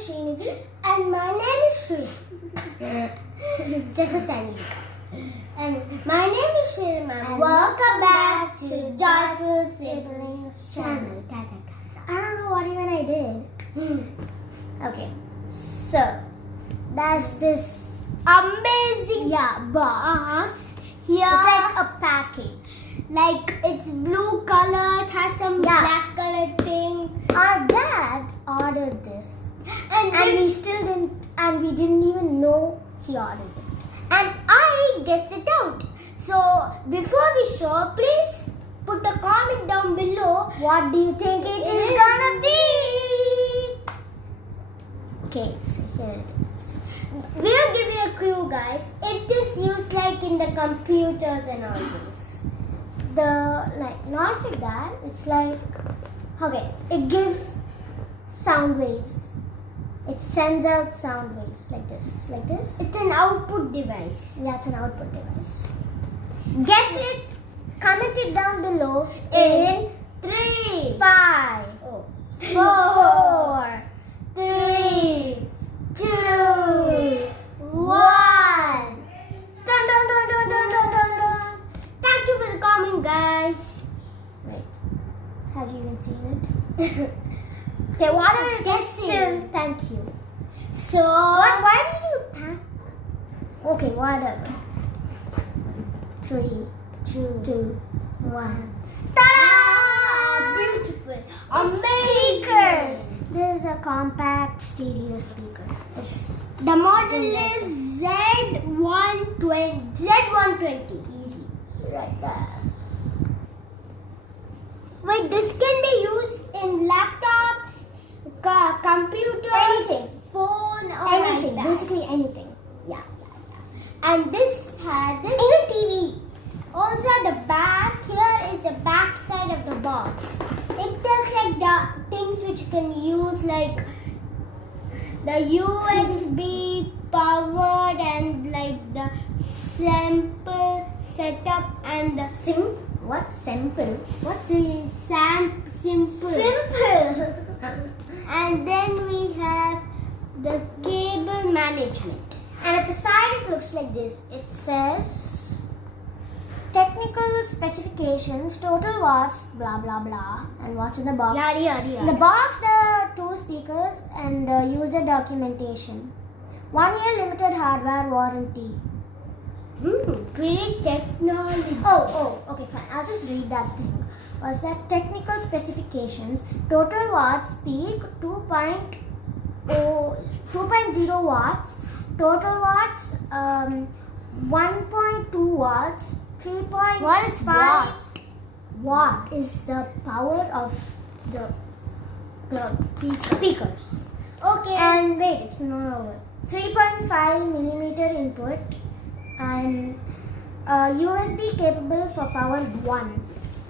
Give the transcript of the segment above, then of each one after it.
is Srinidhi. And my name is Shri. Just a tiny. And my name is Shri, ma'am. Welcome back to Joyful Siblings channel. I don't know what even I did. Okay, so that's this amazing box. Here it's like a package. Like it's blue color, it has some black color thing. Our dad ordered this, and we didn't even know he ordered it. And I guessed it out. So before we show, please put a comment down below. What do you think it is gonna be? Okay, so here it is. We'll give you a clue, guys. It is used like in the computers and all those. Not like that. It's like, okay, it gives sound waves. It sends out sound waves like this. It's an output device. Yeah, it's an output device. Guess it. Comment it down below in 3, 5, 4, 3, 2, 1. Dun, dun, dun, dun, dun, dun, dun, dun. Thank you for the comment, guys. Wait, have you even seen it? Okay, whatever. Still, thank you. So, why did you thank? Okay, whatever. 3, 2, 1. Ta-da! Beautiful. Amazing. This is a compact stereo speaker. The model is Z120. Easy. Right there. Wait, this can be used in laptops, computers, phone, or anything. Like basically anything. Yeah. And this has this TV. Also, the back here is the back side of the box. It tells like the things which you can use, like the USB powered and like the sample setup and the What simple? What's simple? Simple. And then we have the cable management. And at the side it looks like this. It says technical specifications, total watts, blah blah blah. And what's in the box? In the box there are 2 speakers and user documentation. 1 year limited hardware warranty. Great technology. Okay, fine. I'll just read that thing. Was that technical specifications? Total watts peak 2.0 watts. Total watts 1.2 watts. 3.5. What is watt? Watt is the power of the speakers. Okay. And wait, it's not over. 3.5 millimeter input. And USB capable for power 1.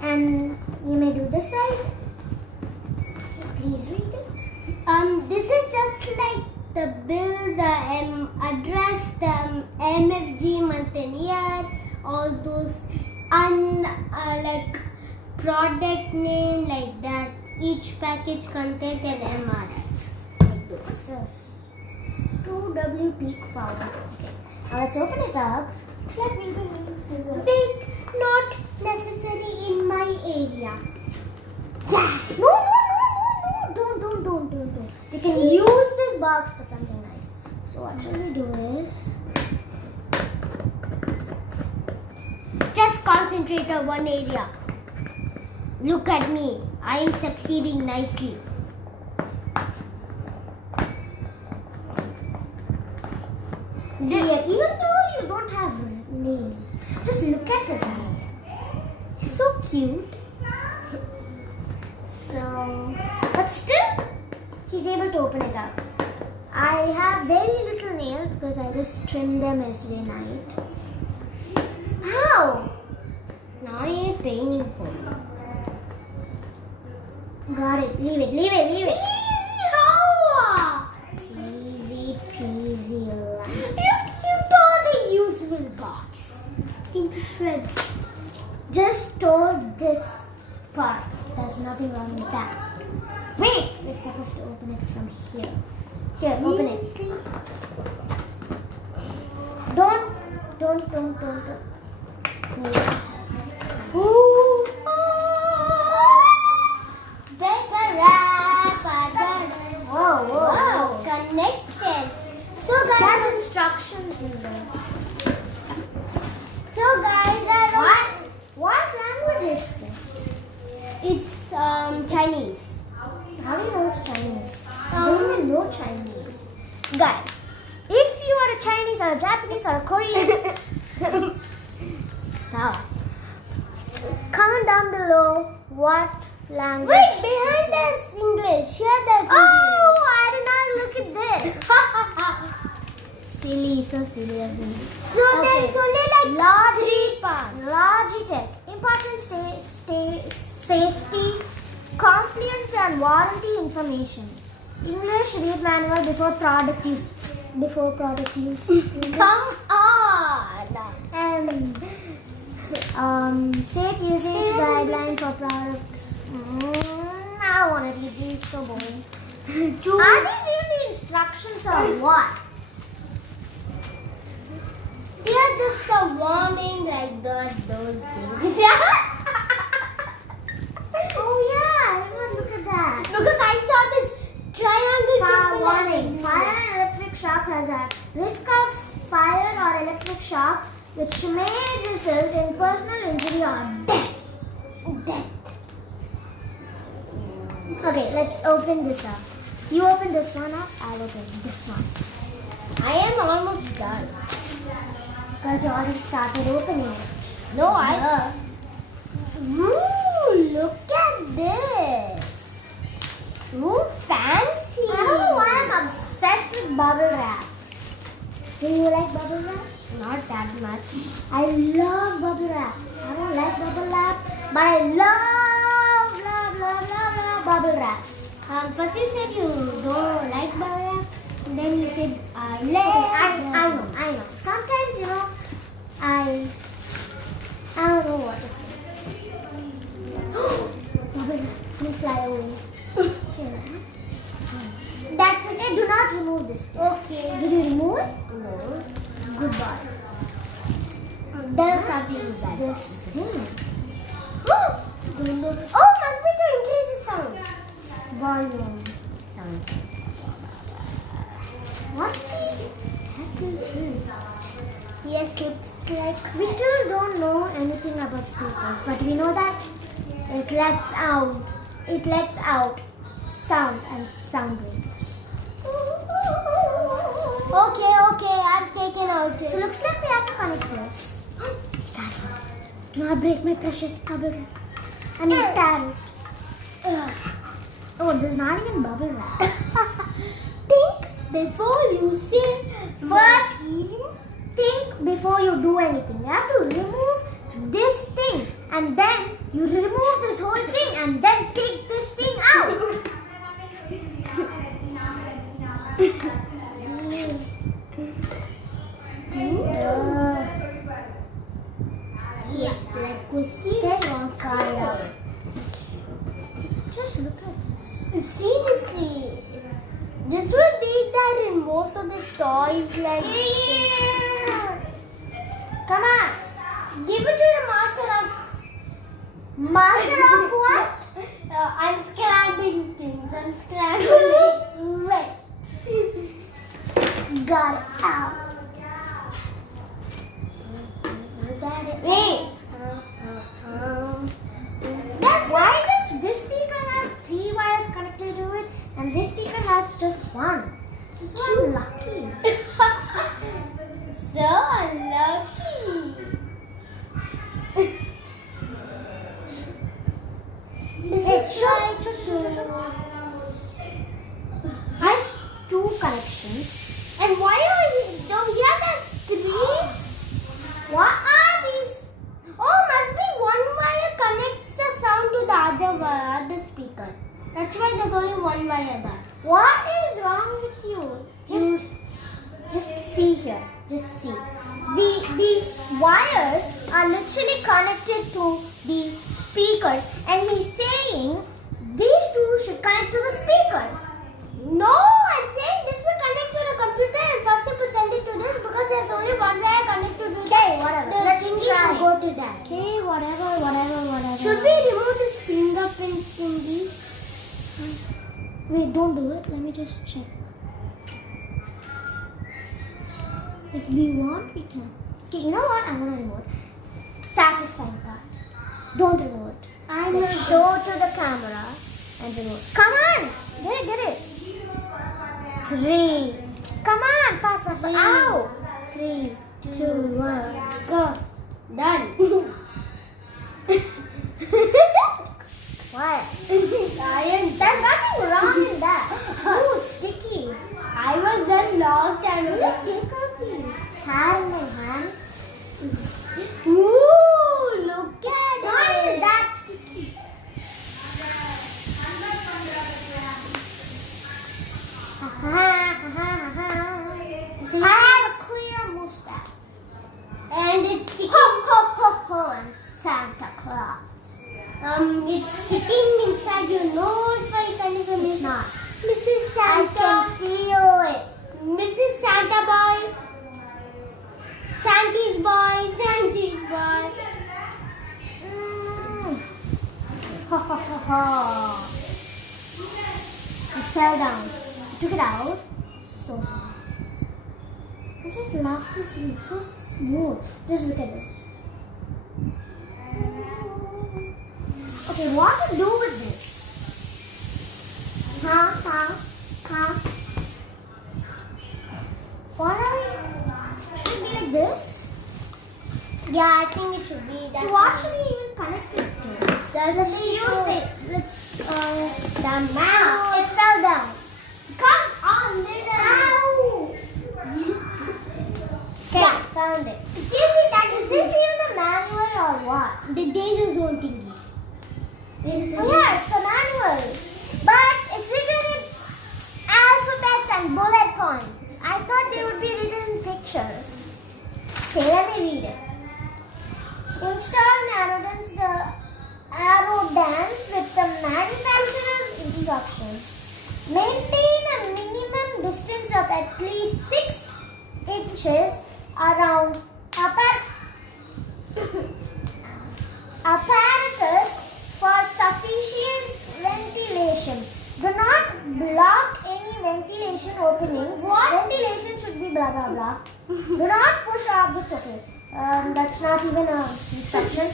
And you may do this side. Please read it. This is just like the bill, the address, the MFG month and year, all those, and like product name like that. Each package contains an MRF. Like those. 2W peak power. Okay. Now let's open it up. Looks like we'll be needing scissors. Big, not necessary in my area. No. Don't. You can use this box for something nice. So what shall we do is just concentrate on one area. Look at me. I am succeeding nicely. Even though you don't have nails, just look at his nails. He's so cute. But still, he's able to open it up. I have very little nails because I just trimmed them yesterday night. Ow! Now you're paining for me. Got it. Leave it. Easy, how? Easy peasy. Look all the useful box into shreds. Just store this part. There's nothing wrong with that. Wait a second. supposed to open it from here. Here, open it. Don't. Ooh. Paper wrap. Whoa. Wow, connection. So guys, There's instructions in this. So guys, What language is this? it's Chinese. How do you know it's Chinese? I don't even know Chinese. Guys, if you are a Chinese or a Japanese or a Korean, stop. Comment down below what language. Wait, behind there's English. Here there's Oh, I did not look at this. Silly, so silly of me. So there's only like three parts. Logitech. Important safety, compliance and warranty information. English read manual before product use. Come on. And safe usage guideline for products. I don't want to read these, so boring. Are these even the instructions or what? They are just a warning like those things. Oh yeah, I did not look at that. Because I saw this triangle symbol. Warning. Fire and electric shock hazard. Risk of fire or electric shock which may result in personal injury or death. Okay, let's open this up. You open this one up, I'll open this one. I am almost done. Because you already started opening it. No, Ooh, look at this. Ooh, fancy. I don't know why I'm obsessed with bubble wrap. Do you like bubble wrap? Not that much. I love bubble wrap. I don't like bubble wrap, but I love bubble wrap. First you said you don't like bubble wrap. Then you said I Okay, like. I know. Sometimes, I don't know what to say. Bubble wrap, you fly away. Okay. That's a Hey, do not remove this. Okay. Did you remove it? No. Goodbye. There's something This bad. thing. Oh, must be to increase the sound. Volume. Sounds. What the heck is this? Yes, looks like. We still don't know anything about speakers, but we know that it lets out sound and sound waves. Okay, I've taken out So it. looks like we have to connect this. Be careful. Do not break my precious bubble wrap. I mean tarot. Oh, there's not even bubble wrap. Think before you say. First, think before you do anything. You have to remove this thing and then you remove this whole thing and then take this thing out. Yes, like we see. Get on fire. Just look at this. Seriously, this will be there in most of the toys. Like, Come on. give it to the master of what? unscrambling things. Unscrambling. Wait. Got it out. Wait. Why does this speaker have 3 wires connected to it and this speaker has just one? This one lucky. So lucky. This Hey, is sure. like Just 2 connections. And why are you? Don't here there's 3. What are these? Oh, must be one wire connects the sound to the other speaker. That's why there's only one wire there. What is wrong with you? Just see here. Just see. These wires are literally connected to the speakers, and he's saying these 2 should connect to the speakers. spin thingy. Wait, don't do it. Let me just check. If we want, we can. Okay, you know what? I want to remote. Satisfying part. Don't remote. I Then will show to the camera and remote. Come on! Get it. 3. Come on! Fast. 3. Ow! 3, 2, 1. Go. Done. What? There's nothing wrong in that. Oh, it's sticky. I was done long time ago. Take out the hair in my hand. Ooh, look It's at not it. even that sticky. See? I have a clear mustache. And it's sticking. Ho, I'm Santa Claus. It's sticking inside your nose by kind of a It's not. Mrs. I Santa. can feel it. Mrs. Santa boy. Santa's boy. Ha. It fell down. I took it out. So smooth. I just love this thing. It's so smooth. Just look at this. Okay, what to do with this? Huh? What are we? Should be like this? Yeah, I think it should be. That's To actually even connect it to. There's a Let's video. use it. Let's. The It mouse. fell down. Come on, little. Ow! Okay, Yeah. found it. Seriously, that Is this even the manual or what? the danger zone thingy? Oh yeah, it's the manual. But it's written in alphabets and bullet points. I thought they would be written in pictures. Okay, let me read it. Install Arrow Dance with the manufacturer's instructions. Maintain a minimum distance of at least 6 inches around apparatus for sufficient ventilation. Do not block any ventilation openings. What? Ventilation should be blah blah blah. Do not push objects. Okay. That's not even a instruction.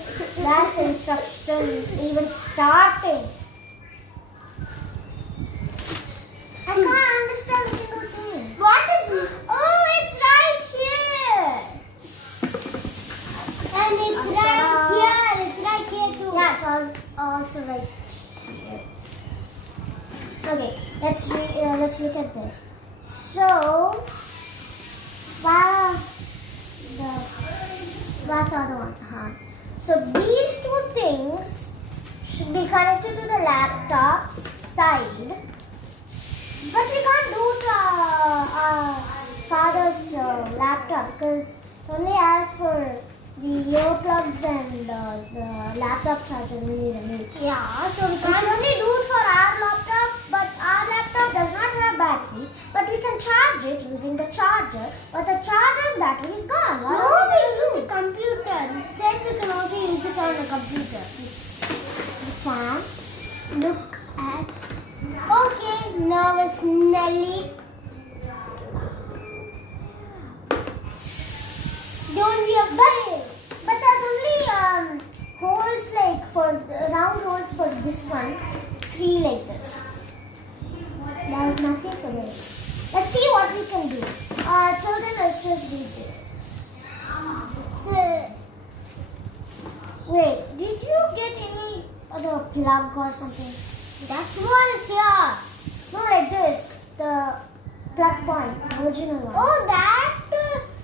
That's the instruction even starting. I can't understand a single thing. What is? Oh, it's right here. And it's right here. It's right here too. Yeah, it's also right here. Okay, let's look at this. So, wow, that's the other one. So these two things should be connected to the laptop side, but we can't do it to our father's laptop because it only asks for the earplugs and the laptop charger. We need a new. Yeah. So we We should can't. only do it for our laptop, but our laptop does not have battery. But we can charge it using the charger, but the charger's battery is gone. What No, are we we use a computer. It said we can also use it on a computer. We can look at. Okay, nervous Nelly. Don't be afraid. But there's only holes like for round holes for this one, 3 like this. There's nothing for this. Let's see what we can do. Till then, let's just do this. So, wait, did you get any other plug or something? That's what is here. No, like this, the plug point, the original one. Oh, that.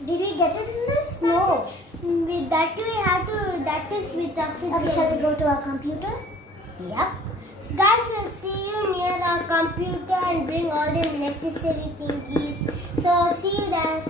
Did we get it in this? No. package? With that we have to. That is with us. Okay, shall we go to our computer? Yep. So guys, we'll see you near our computer and bring all the necessary thingies. So see you there.